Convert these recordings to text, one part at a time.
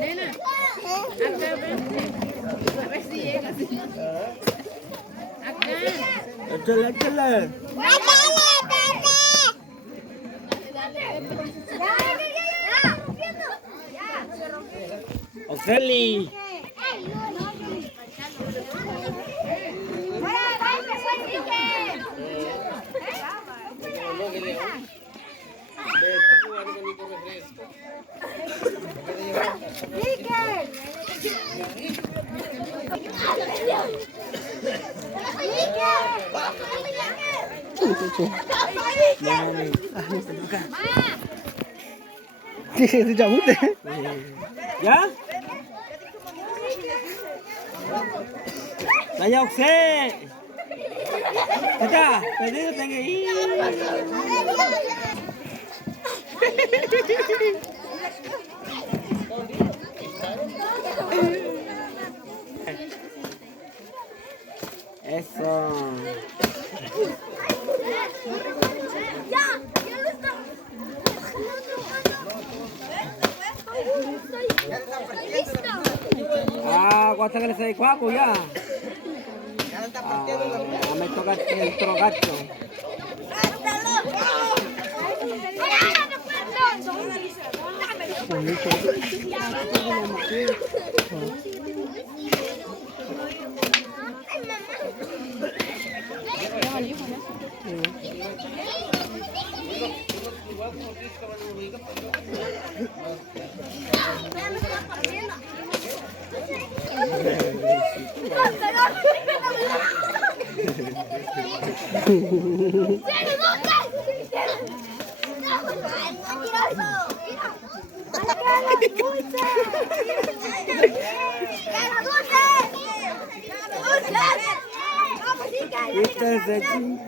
Nena, acá a ver si llega. Acá. Échale, échale. Oceli. Itu cabut deh. Ya? Saya Okse. Kita, tadi tengah ini. Eso. Ah, cuántas que le cuaco ya. Me toca el otro gacho.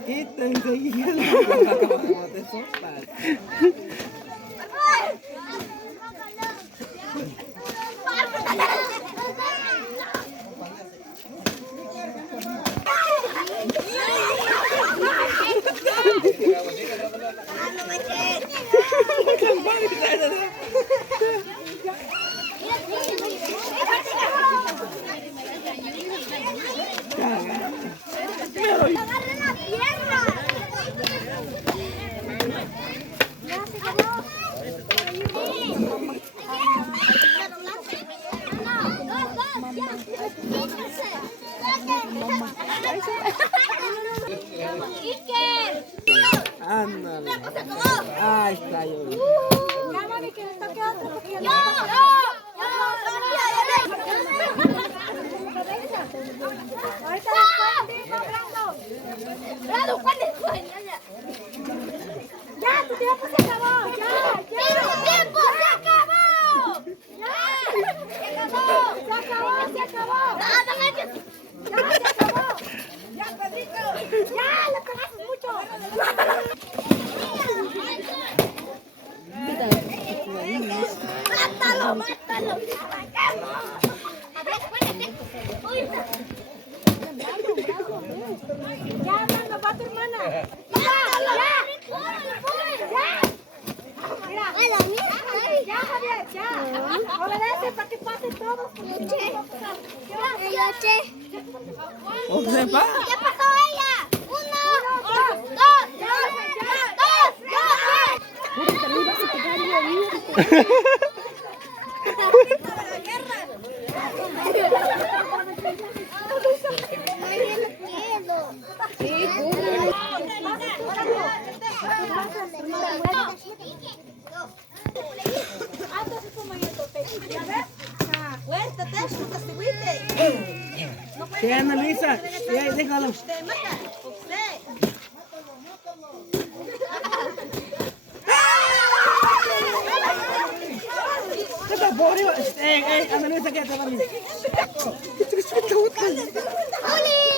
Kita enseguida acabamos de sopar. Ándale. Ahí está yo. Ya, mami, que le toque otro porque no. Ahorita ya, tu tiempo se acabó. Ya. ¡Pero tiempo se acabó! Se acabó. Ya, se acabó. Ya, Pedrito. Ya, le pegaste mucho. ¡Mátalo! Ya, Brando, va tu hermana. ¡Ya! Ya, Javier, ya. Obedece para que pasen todos. Observa. ¿Qué pasó ella? 1, 2, 2. ¿Qué, Ana Luisa? Ya, déjalo. Ana Luisa, quédate para mí. ¡Oli!